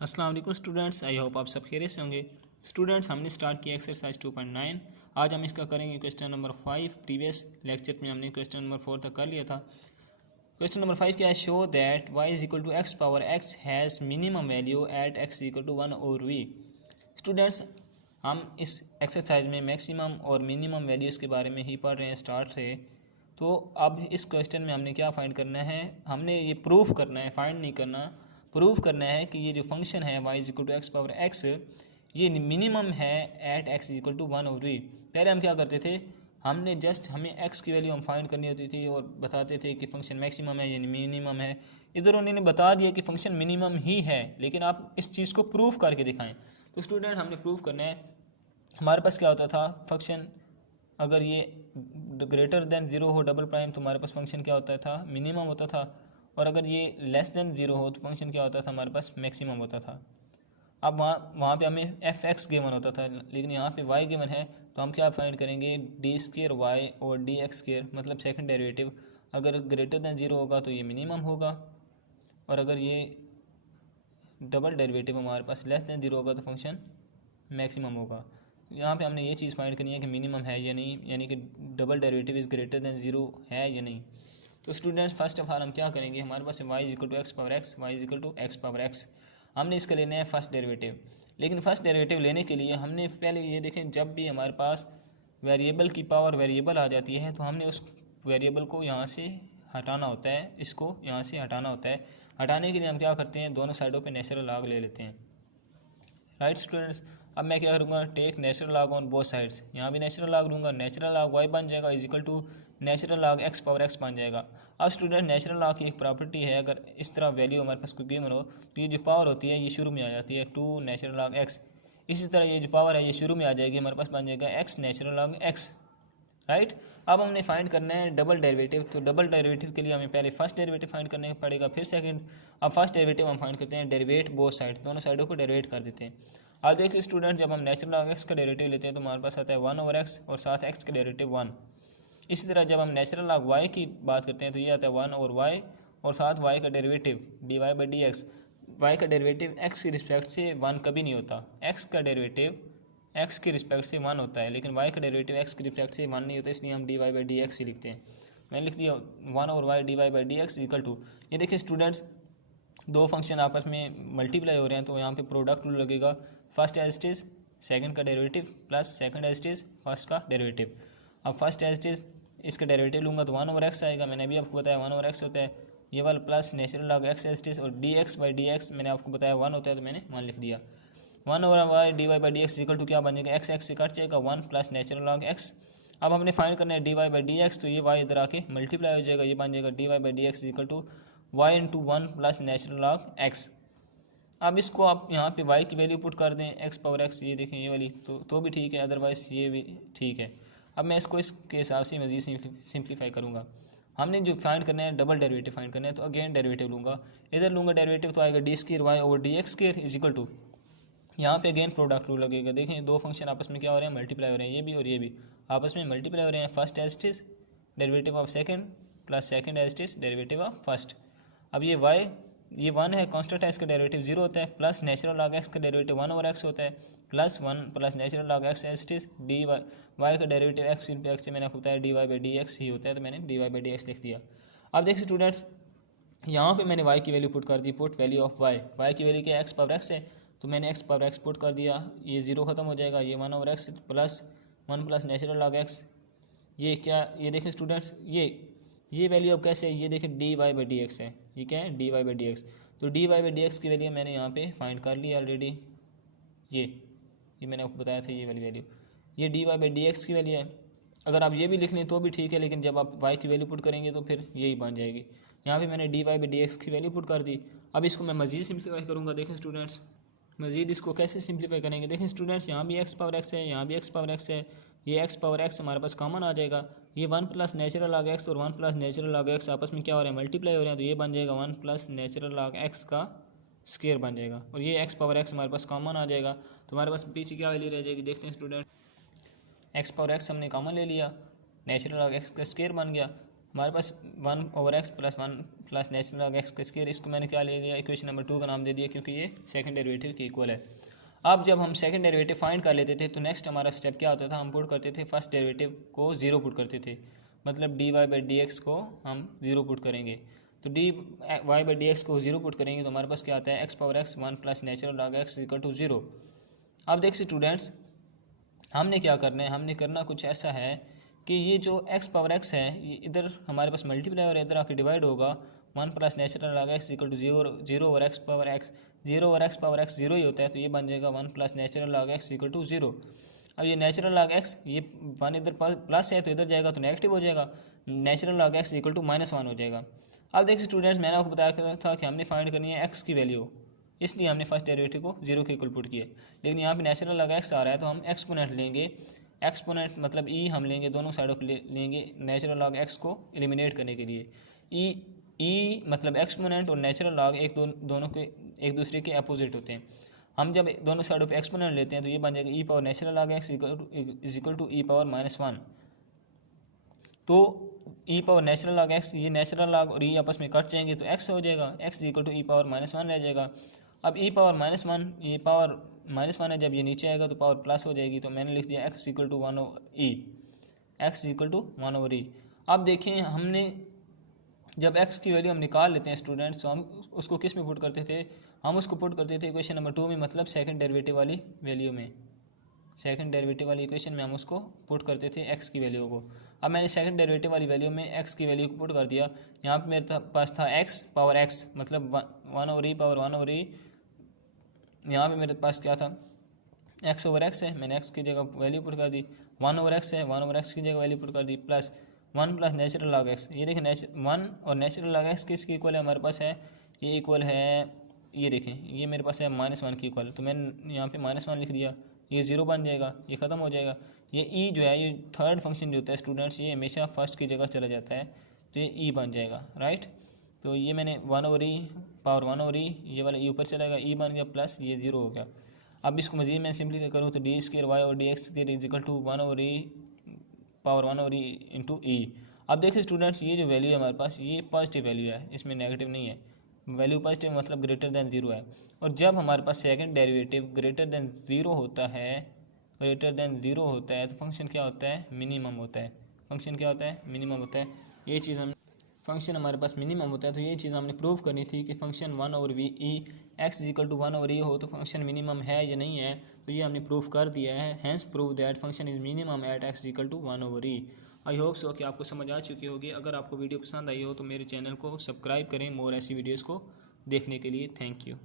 अस्सलाम वालेकुम students, I hope आप सब खैरियत से होंगे। स्टूडेंट्स, हमने स्टार्ट किया एक्सरसाइज 2.9। आज हम इसका करेंगे क्वेश्चन नंबर 5। प्रीवियस लेक्चर में हमने क्वेश्चन नंबर 4 तक कर लिया था। क्वेश्चन नंबर 5 क्या है? Show that y is equal to x power x has minimum value at x equal to 1 और v। स्टूडेंट्स, हम इस एक्सरसाइज में मैक्सिमम और मिनिमम वैल्यूज़ के बारे में ही पढ़ रहे हैं स्टार्ट से। तो अब इस क्वेश्चन में हमने क्या फाइंड करना है? हमने ये प्रूफ करना है, फाइंड नहीं करना, प्रूफ करना है कि ये जो फंक्शन है y is equal to x power x ये मिनिमम है एट x इक्वल टू 1 और v। पहले हम क्या करते थे? हमने जस्ट हमें x की वैल्यू हम फाइंड करनी होती थी और बताते थे कि फंक्शन मैक्सिमम है या मिनिमम है। इधर उन्होंने बता दिया कि फंक्शन मिनिमम ही है, लेकिन आप इस चीज़ को प्रूफ करके दिखाएं। तो स्टूडेंट, हमने प्रूफ करना है। हमारे पास क्या होता था? फंक्शन अगर ये ग्रेटर देन ज़ीरो हो डबल प्राइम तो हमारे पास फंक्शन क्या होता था? मिनिमम होता था। और अगर ये लेस देन ज़ीरो हो तो फंक्शन क्या होता था? हमारे पास मैक्सिमम होता था। अब वहाँ पे हमें एफ एक्स गिवन होता था, लेकिन यहाँ पे वाई गिवन है। तो हम क्या फाइंड करेंगे? डी स्केयर वाई और डी एक्स स्केयर, मतलब सेकंड डेरिवेटिव। अगर ग्रेटर देन ज़ीरो होगा तो ये मिनिमम होगा, और अगर ये डबल डेरिवेटिव हमारे पास लेस देन ज़ीरो होगा तो फंक्शन मैक्सिमम होगा। यहाँ पे हमने ये चीज़ फाइंड करनी है कि मिनिमम है या नहीं, यानी कि double derivative is greater than zero है या नहीं। तो स्टूडेंट्स, फर्स्ट ऑफ ऑल हम क्या करेंगे? हमारे पास y is equal to x power x, y is equal to x power x. हमने इसका लेना है फर्स्ट डेरिवेटिव। लेकिन फर्स्ट डेरिवेटिव लेने के लिए हमने पहले ये देखें, जब भी हमारे पास वेरिएबल की पावर वेरिएबल आ जाती है तो हमने उस वेरिएबल को यहाँ से हटाना होता है, इसको यहाँ से हटाना होता है। हटाने के लिए हम क्या करते हैं? दोनों साइडों पे नेचुरल लॉग ले लेते हैं। राइट स्टूडेंट्स, अब मैं क्या करूँगा? Take natural log on both sides. यहाँ भी नेचुरल लॉग लूँगा, नेचुरल लॉग y बन जाएगा is equal to natural log x power x बन जाएगा। अब स्टूडेंट, नेचुरल लॉग की एक प्रॉपर्टी है, अगर इस तरह वैल्यू हमारे पास कोई गिवन हो तो ये जो पावर होती है ये शुरू में आ जाती है, टू नेचुरल लॉग एक्स। इसी तरह ये जो पावर है ये शुरू में आ जाएगी, हमारे पास बन जाएगा x natural log x. Right. अब हमने फाइंड करना है डबल डेरिवेटिव। तो डबल डेरिवेटिव के लिए हमें पहले फर्स्ट डेरिवेटिव फाइंड करने पड़ेगा, फिर सेकंड। अब फर्स्ट डेरिवेटिव हम फाइंड करते हैं, डेरिवेट बोथ साइड, दोनों साइडों को डेरिवेट कर देते हैं। अब देखिए स्टूडेंट, जब हम नेचुरल लॉग एक्स का डेरिवेटिव लेते हैं तो हमारे पास आता है 1 ओवर एक्स और साथ एक्स का डेरिवेटिव 1। इसी तरह जब हम नेचुरल लॉग वाई की बात करते हैं तो ये आता है 1 ओवर वाई और साथ वाई का derivative d Y by D x. Y का डेरिवेटिव एक्स की रिस्पेक्ट से 1 कभी नहीं होता, एक्स का डेरिवेटिव एक्स की रिस्पेक्ट से 1 होता है, लेकिन वाई का डेरिवेटिव एक्स की रिस्पेक्ट से 1 नहीं होता, इसलिए हम D Y by D X ही लिखते हैं। मैंने लिख दिया 1 over Y D Y by D x equal to, ये देखिए स्टूडेंट्स, दो फंक्शन आपस में मल्टीप्लाई हो रहे हैं तो यहाँ पे प्रोडक्ट रूल लगेगा। First as it is second का derivative plus second as it is first का डेरिवेटिव। अब फर्स्ट एज इट इज इसका डेरिवेटिव लूँगा तो 1 ओवर एक्स आएगा, मैंने अभी आपको बताया 1 ओवर एक्स होता है। ये वाला plus natural log X as it is और D X by D X मैंने आपको बताया 1 होता है तो मैंने 1 लिख दिया। 1 over Y D Y by D x equal to क्या बन जाएगा? एक्स एक्स से कट जाएगा 1 प्लस नेचुरल लॉग एक्स। अब हमने फाइंड करना है D Y by D x, तो ये वाई इधर आके मल्टीप्लाई हो जाएगा, ये बन जाएगा d Y by D x equal to y into 1 plus natural log x. अब इसको आप यहाँ पे y की वैल्यू पुट कर दें एक्स पावर एक्स, ये देखें ये वाली तो भी ठीक है, अदरवाइज़ ये भी ठीक है। अब मैं इसको इसके हिसाब से मज़ीद सिंप्लीफाई करूँगा। हमने जो फाइंड करना है डबल डेरिवेटिव फाइंड करना है, तो अगेन डेरिवेटिव लूँगा, इधर लूँगा डेरिवेटिव तो आएगा d square y over d x square is equal to, यहाँ पे अगेन प्रोडक्ट रूल लगेगा। देखें दो फंक्शन आपस में क्या हो रहे हैं? मल्टीप्लाई हो रहे हैं, ये भी और ये भी आपस में मल्टीप्लाई हो रहे हैं। First as it is derivative of second plus second as it is derivative of first. अब ये y ये 1 है, कांस्टेंट है, इसका डेरिवेटिव 0 होता है, प्लस नेचुरल लॉग एक्स का डेरिवेटिव 1 ओवर एक्स होता है, plus 1 plus natural log X as it is D Y का डेरिवेटिव एक्स इंटू एक्स से मैंने आपको बताया D Y by D X ही होता है, तो मैंने D Y by D X लिख दिया। अब देखिए स्टूडेंट्स, यहाँ पे मैंने y की वैल्यू पुट कर दी, पुट वैल्यू ऑफ y की वैल्यू क्या है? एक्स पावर एक्स है, तो मैंने एक्स पावर एक्स पुट कर दिया, ये 0 खत्म हो जाएगा, ये 1 over x plus 1 plus natural log X. ये क्या? ये देखें स्टूडेंट्स, ये वैल्यू अब कैसे है? ये देखें D Y by D X है, ये क्या है? D Y by D x. तो D Y by D x की वैल्यू मैंने यहाँ पे फाइंड कर ली ऑलरेडी, ये मैंने आपको बताया था, ये वाली वैल्यू, ये d Y by D x की वैल्यू है। अगर आप ये भी लिख लें तो भी ठीक है, लेकिन जब आप वाई की वैल्यू पुट करेंगे तो फिर यही बन जाएगी। यहाँ पे मैंने D Y by D x की वैल्यू पुट कर दी। अब इसको मैं मज़ीद सिंप्लीफाई करूँगा। देखें स्टूडेंट्स, मज़ीद इसको कैसे सिंप्लीफाई करेंगे? देखें स्टूडेंट्स, यहाँ भी एक्स पावर एक्स है, यहाँ भी एक्स पावर एक्स है, ये एक्स पावर एक्स हमारे पास कॉमन आ जाएगा। ये 1 प्लस नेचुरल लॉग एक्स और 1 प्लस नेचुरल लॉग एक्स आपस में क्या हो रहे हैं? मल्टीप्लाई हो रहे हैं, तो ये बन जाएगा 1 प्लस नेचुरल लॉग एक्स का स्क्वायर बन जाएगा, और ये एक्स पावर एक्स हमारे पास कॉमन आ जाएगा, तो हमारे पास पीछे क्या वैल्यू रह जाएगी? देखते हैं स्टूडेंट, एक्स पावर एक्स हमने कॉमन ले लिया, नेचुरल लॉग एक्स का स्क्वायर बन गया। हमारे पास 1/x plus 1 plus natural log X का स्क्वायर, इसको मैंने क्या ले लिया, इक्वेशन नंबर 2 का नाम दे दिया क्योंकि ये सेकंड डेरिवेटिव के इक्वल है। अब जब हम सेकंड डेरिवेटिव फाइंड कर लेते थे तो नेक्स्ट हमारा स्टेप क्या होता था, हम पुट करते थे फर्स्ट डेरिवेटिव को 0 पुट करते थे, मतलब dy/dx को हम 0 पुट करेंगे। तो dy/dx को 0 पुट करेंगे तो हमारे पास क्या आता है, x/x 1 plus natural log x equal to 0। अब देखिए स्टूडेंट्स, हमने क्या करना है, हमने करना कुछ ऐसा है कि ये जो x/x है ये इधर हमारे पास मल्टीप्लाई और इधर आके डिवाइड होगा, 1 plus natural log x equal to 0 और x/x 0 और x/x 0 ही होता है, तो ये बन जाएगा 1 plus natural log x equal to 0। अब ये नेचुरल लॉग एक्स, ये 1 इधर प्लस है तो इधर जाएगा तो नेगेटिव हो जाएगा, natural log x equal to -1 हो जाएगा। अब देखिए स्टूडेंट्स, मैंने आपको बताया था कि हमने फाइंड करनी है x की वैल्यू, इसलिए हमने फर्स्ट डेरिवेटिव को 0 के इक्वल पुट किया। लेकिन यहाँ पे नेचुरल लॉग एक्स आ रहा है तो हम एक्सपोनेंट लेंगे, एक्सपोनेंट मतलब ई हम लेंगे, दोनों साइडों को लेंगे नेचुरल लॉग एक्स को एलिमिनेट करने के लिए। ई मतलब एक्सपोनेंट और नेचुरल लॉग दोनों के एक दूसरे के अपोजिट होते हैं। हम जब दोनों साइडों पे एक्सपोनेंट लेते हैं तो ये बन जाएगा e power natural log X is equal to e power -1। तो e power natural log X, ये नेचुरल लॉग और ई आपस में कट जाएंगे तो एक्स हो जाएगा, x equal to e power -1 रह जाएगा। अब ई पावर -1, ये पावर -1 है, जब ये नीचे आएगा तो पावर प्लस हो जाएगी, तो मैंने लिख दिया x equal to 1/e, x equal to 1/e। अब देखें, हमने जब x की वैल्यू हम निकाल लेते हैं स्टूडेंट्स, तो हम उसको किस में पुट करते थे, हम उसको पुट करते थे इक्वेशन नंबर 2 में, मतलब सेकंड डेरिवेटिव वाली वैल्यू में, सेकंड डेरिवेटिव वाली इक्वेशन में हम उसको पुट करते थे x की वैल्यू को। अब मैंने सेकंड डेरिवेटिव वाली वैल्यू में x की वैल्यू को पुट कर दिया। यहाँ पे मेरे पास था x पावर x मतलब 1/e पावर 1/e, यहाँ पे मेरे पास क्या था, x/x है, मैंने x की जगह वैल्यू पुट कर दी, 1/x है, 1/x की जगह वैल्यू पुट कर दी, plus 1 plus natural log X. ये देखें 1 और नेचुरल लॉग एक्स किसकी इक्वल है हमारे पास है, ये इक्वल है, ये देखें ये मेरे पास है -1 की इक्वल, तो मैंने यहाँ पे -1 लिख दिया, ये 0 बन जाएगा, ये ख़त्म हो जाएगा। ये ई जो है, ये थर्ड फंक्शन जो होता है स्टूडेंट्स, ये हमेशा फर्स्ट की जगह चला जाता है, तो ये ई बन जाएगा, राइट। तो ये मैंने 1/e पावर 1/e, ये वाला ई ऊपर चलाएगा, ई बन गया, प्लस ये 0 हो गया। अब इसको मज़ीद मैं सिंपलीफाई करूँ तो d² y और dx² is equal to 1/e power 1/e into e. अब देखिए स्टूडेंट्स, ये जो वैल्यू है हमारे पास, ये पॉजिटिव वैल्यू है, इसमें नेगेटिव नहीं है, वैल्यू पॉजिटिव मतलब ग्रेटर दैन 0 है। और जब हमारे पास सेकंड डेरिवेटिव ग्रेटर दैन 0 होता है, ग्रेटर दैन 0 होता है, तो फंक्शन क्या होता है, मिनिमम होता है। फंक्शन क्या होता है, मिनिमम होता है। ये चीज़ हम फंक्शन हमारे पास मिनिमम होता है, तो ये चीज़ हमने प्रूव करनी थी कि function 1/e x equal to 1/e हो तो फंक्शन मिनिमम है या नहीं है, तो ये हमने प्रूव कर दिया है। Hence prove that function is minimum at x equal to 1/e। I hope so कि आपको समझ आ चुकी होगी। अगर आपको वीडियो पसंद आई हो तो मेरे चैनल को सब्सक्राइब करें मोर ऐसी वीडियोज़ को देखने के लिए। Thank you.